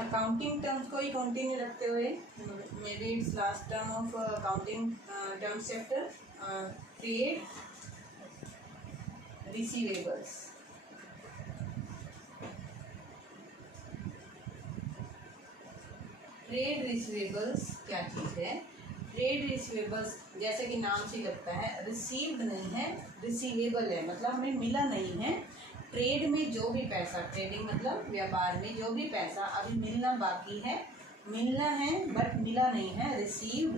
Accounting terms को ही continue रखते हुए may be it's last term of accounting terms chapter, trade receivables. Trade receivables क्या चीज़ है? Trade receivables जैसे कि नाम से लगता है, रिसीव्ड नहीं है, रिसीवेबल है, मतलब हमें मिला नहीं है। ट्रेड में जो भी पैसा, ट्रेडिंग मतलब व्यापार में जो भी पैसा अभी मिलना बाकी है, मिलना है बट मिला नहीं है, received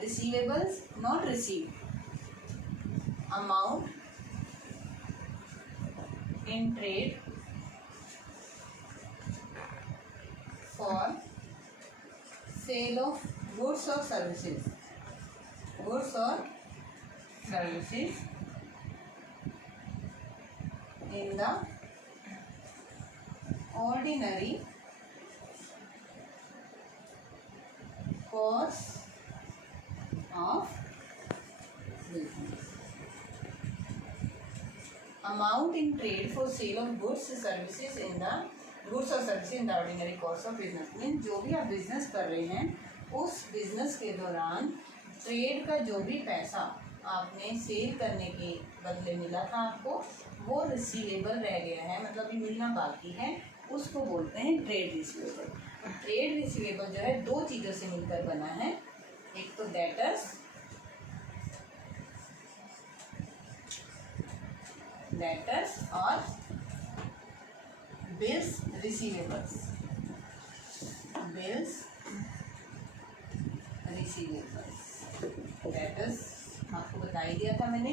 receivables not received, amount in trade for sale of goods or services, goods or services in the ordinary course of business. Amount in trade for sale of goods or services in the goods और service in the ordinary course of business. Mean जो भी आप business कर रहे हैं उस business के दौरान ट्रेड का जो भी पैसा आपने सेल करने के बदले मिला था आपको, वो रिसीवेबल रह गया है, मतलब अभी मिलना बाकी है, उसको बोलते हैं ट्रेड रिसीवेबल। ट्रेड रिसीवेबल जो है दो चीज़ों से मिलकर बना है, एक तो डेटर्स, और bills receivables, bills receivables. Debtors आपको बता ही दिया था मैंने,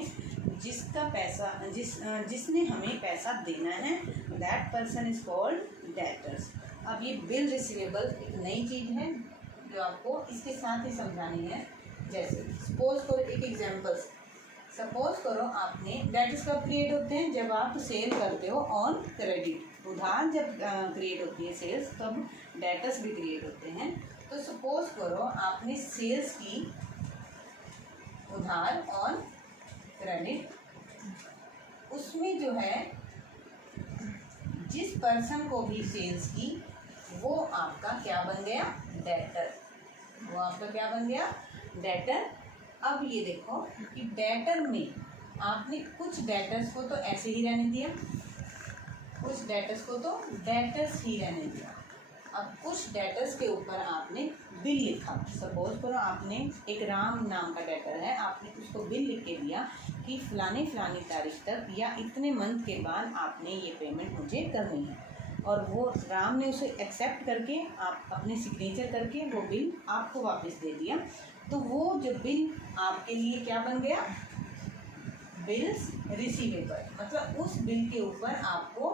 जिसका पैसा जिसने हमें पैसा देना है, that person is called debtors. अब ये बिल रिसीवेबल एक नई चीज़ है जो आपको इसके साथ ही समझानी है। जैसे सपोज करो, एक एग्जांपल, सपोज करो आपने, डेटर्स कब क्रिएट होते हैं? जब आप सेल करते हो ऑन क्रेडिट, उधार जब क्रिएट होती है सेल्स, तब डेटर्स भी क्रिएट होते हैं। तो सपोज करो आपने सेल्स की उधार ऑन क्रेडिट, उसमें जो है जिस पर्सन को भी सेल्स की वो आपका क्या बन गया? डेटर। वो आपका क्या बन गया? डेटर। अब ये देखो कि डेटर में आपने कुछ डेटर्स को तो ऐसे ही रहने दिया, कुछ डेटर्स को तो डेटर्स ही रहने दिया। अब कुछ डेटर्स के ऊपर आपने बिल लिखा। सपोज करो आपने एक राम नाम का डेटर है, आपने उसको बिल लिख के दिया कि फलानी तारीख तक या इतने मंथ के बाद आपने ये पेमेंट मुझे करनी है, और वो राम ने उसे एक्सेप्ट करके आप अपने सिग्नेचर करके वो बिल आपको वापस दे दिया। तो वो जो बिल आपके लिए क्या बन गया? बिल्स रिसीवेबल, मतलब उस बिल के ऊपर आपको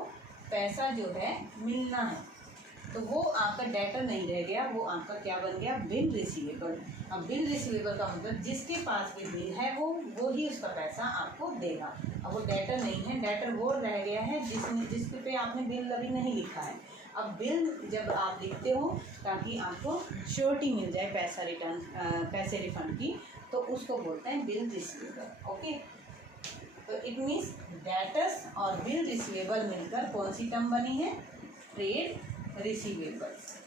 पैसा जो है मिलना है, तो वो आपका डेटर नहीं रह गया, वो आपका क्या बन गया? Bill receivable. अब बिल रिसीवेबल का मतलब जिसके पास भी बिल है वो ही उसका पैसा आपको देगा। अब वो डेटर नहीं है, डेटर वो रह गया है जिसके पे आपने बिल अभी नहीं लिखा है। अब बिल जब आप लिखते हो ताकि आपको श्योरिटी मिल जाए पैसे रिफंड की, तो उसको बोलते हैं बिल रिसीवेबल। ओके, तो इट मीन्स डेटर्स और बिल रिसीवेबल मिलकर कौन सी टर्म बनी है? Trade receivables.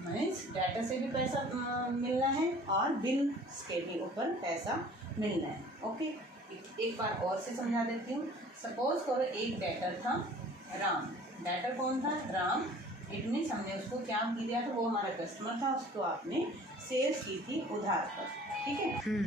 मीन्स डेटर से भी पैसा मिलना है और बिल के भी ऊपर पैसा मिलना है। ओके, एक बार और से समझा देती हूँ। सपोज करो एक डेटर था राम। डेटर कौन था? राम। इट मीन्स हमने उसको क्या दिया था? वो हमारा कस्टमर था, उसको आपने सेल्स की थी उधार पर, ठीक है।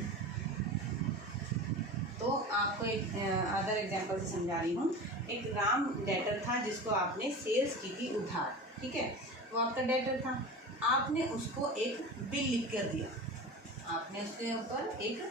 तो आपको एक अदर एग्जांपल से समझा रही हूँ। एक राम डेटर था जिसको आपने सेल्स की थी उधार, ठीक है, वो आपका डेटर था। आपने उसको एक बिल लिख कर दिया, आपने उसके ऊपर एक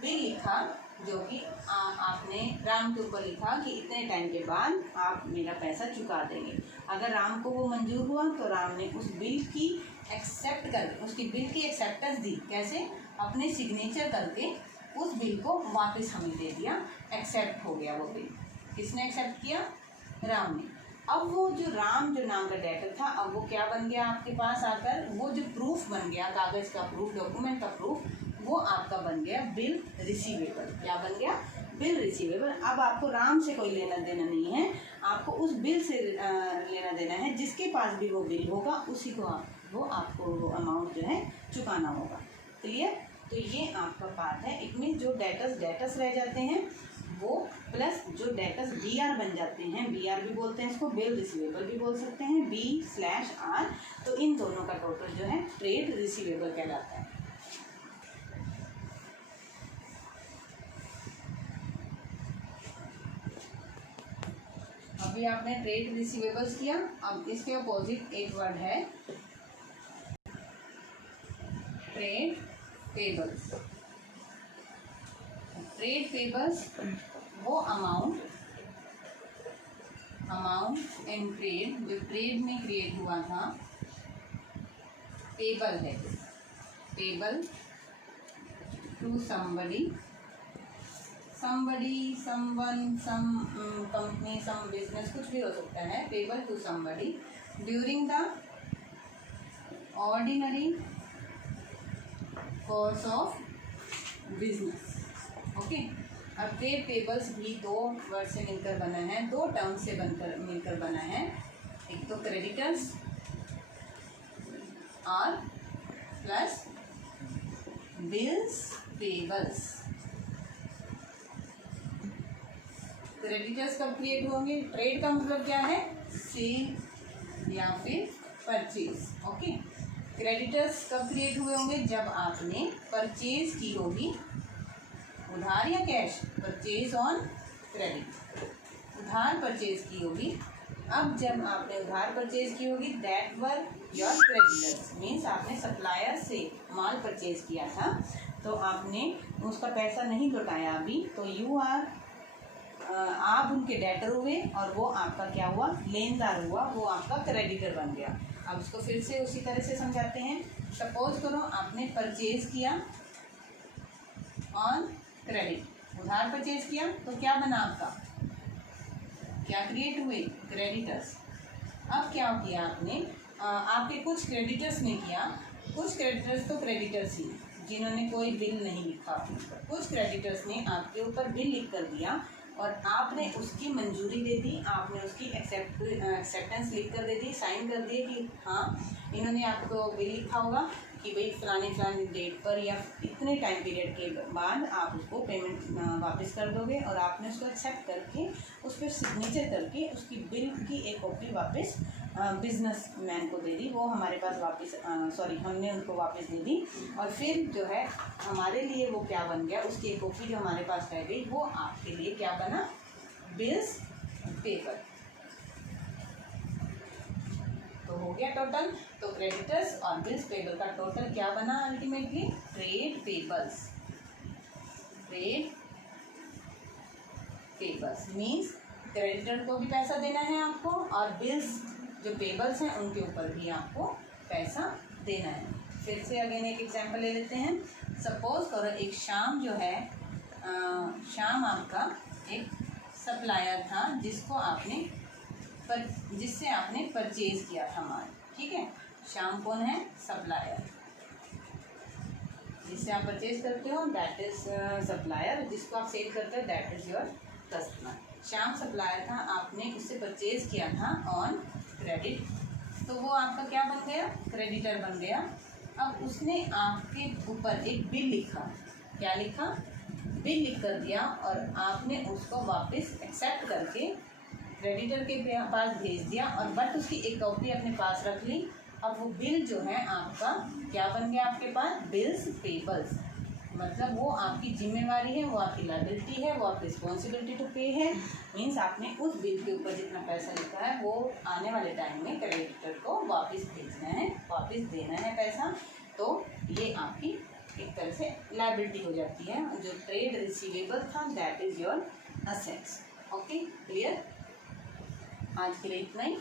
बिल लिखा जो कि आपने राम के ऊपर लिखा कि इतने टाइम के बाद आप मेरा पैसा चुका देंगे। अगर राम को वो मंजूर हुआ तो राम ने उस बिल की एक्सेप्ट करके, उसकी बिल की एक्सेप्टेंस दी। कैसे? अपने सिग्नेचर करके उस बिल को वापस हमें दे दिया, एक्सेप्ट हो गया वो बिल। किसने एक्सेप्ट किया? राम ने। अब वो जो राम जो नाम का डेटर था, अब वो क्या बन गया आपके पास आकर? वो जो प्रूफ बन गया, कागज़ का प्रूफ, डॉक्यूमेंट का प्रूफ, वो आपका बन गया बिल रिसीवेबल। क्या बन गया? Bill receivable. अब आपको राम से कोई लेना देना नहीं है, आपको उस बिल से लेना देना है, जिसके पास भी वो बिल होगा उसी को आपको वो अमाउंट जो है चुकाना होगा। क्लियर? तो ये आपका पार्ट है। इट मीन जो डेटर्स रह जाते हैं वो प्लस जो डेटर्स BR बन जाते हैं, BR भी बोलते हैं इसको, बिल रिसीवेबल भी बोल सकते हैं, B/R, तो इन दोनों का टोटल जो है ट्रेड रिसीवेबल कहलाता है। अभी आपने ट्रेड रिसीवेबल्स किया, अब इसके अपोजिट एक वर्ड है ट्रेड पेबल्स। ट्रेड पेबल्स वो अमाउंट इन ट्रेड जो ट्रेड में क्रिएट हुआ था, पेबल है, payable to somebody, someone, some company, some business, कुछ भी हो सकता है, payable to somebody during the ordinary course of business. Okay, अब ट्रेड पेबल्स भी दो वर्ड से मिलकर बना है, दो टर्म से मिलकर बना है। एक तो क्रेडिटर्स और प्लस बिल्स पेबल्स। क्रेडिटर्स कब क्रिएट होंगे? ट्रेड का मतलब क्या है? सेल या फिर परचेज। ओके, क्रेडिटर्स कब क्रिएट हुए होंगे? जब आपने परचेज की होगी, उधार या कैश, परचेज ऑन क्रेडिट, उधार परचेज की होगी। अब जब आपने उधार परचेज की होगी, that were your creditors, means आपने सप्लायर से माल परचेज किया था, तो आपने उसका पैसा नहीं लौटाया अभी, तो यू आर, आप उनके डेटर हुए और वो आपका क्या हुआ? लेनदार हुआ, वो आपका क्रेडिटर बन गया। अब उसको फिर से उसी तरह से समझाते हैं। सपोज करो आपने परचेज किया ऑन क्रेडिट, उधार परचेज किया, तो क्या बना आपका? क्या क्रिएट हुए? क्रेडिटर्स। अब क्या किया आपने? आपके कुछ क्रेडिटर्स ने किया, कुछ क्रेडिटर्स तो क्रेडिटर्स ही जिन्होंने कोई बिल नहीं लिखा, कुछ क्रेडिटर्स ने आपके ऊपर बिल लिख कर दिया और आपने उसकी मंजूरी दे दी, आपने उसकी एक्सेप्टेंस लिख कर दे दी, साइन कर दिए कि हाँ इन्होंने आपको बिल लिखा होगा कि भाई फलानी डेट पर या इतने टाइम पीरियड के बाद आप उसको पेमेंट वापस कर दोगे, और आपने उसको एक्सेप्ट करके उस पर सिग्नेचर करके उसकी बिल की एक कॉपी वापस बिजनेसमैन को दे दी, वो हमारे पास वापस हमने उनको वापस दे दी, और फिर जो है हमारे लिए वो क्या बन गया? उसकी एक कॉपी जो हमारे पास रह गई वो आपके लिए क्या बना? Bills paper. तो हो गया टोटल। तो क्रेडिटर्स और बिल्स पेबल का टोटल क्या बना ultimately? Trade payables. Trade pebbles means creditor को भी पैसा देना है आपको, और बिल्स जो पेबल्स हैं उनके ऊपर भी आपको पैसा देना है। फिर से अगेन एक एग्जांपल ले लेते हैं। सपोज करो एक शाम जो है, शाम आपका एक सप्लायर था जिससे आपने परचेज किया था माल, ठीक है। शाम कौन है? सप्लायर, जिससे आप परचेज करते हो दैट इज सप्लायर, जिसको आप सेल करते हो दैट इज योर कस्टमर। शाम सप्लायर था, आपने उससे परचेज किया था ऑन क्रेडिट, तो वो आपका क्या बन गया? क्रेडिटर बन गया। अब उसने आपके ऊपर एक बिल लिखा, क्या लिखा? बिल लिख कर दिया, और आपने उसको वापस एक्सेप्ट करके क्रेडिटर के पास भेज दिया, और बट उसकी एक कॉपी अपने पास रख ली। अब वो बिल जो है आपका क्या बन गया आपके पास? Bills pebbles. मतलब वो आपकी जिम्मेवारी है, वो आपकी लायबिलिटी है, वो आप रिस्पॉन्सिबिलिटी टू पे है। मीन्स आपने उस बिल के ऊपर जितना पैसा लिखा है वो आने वाले टाइम में क्रेडिटर को वापस भेजना है, वापस देना है पैसा। तो ये आपकी एक तरह से लायबिलिटी हो जाती है। जो ट्रेड रिसीवेबल था that is your assets. Okay, clear? आज के लिए इतना ही।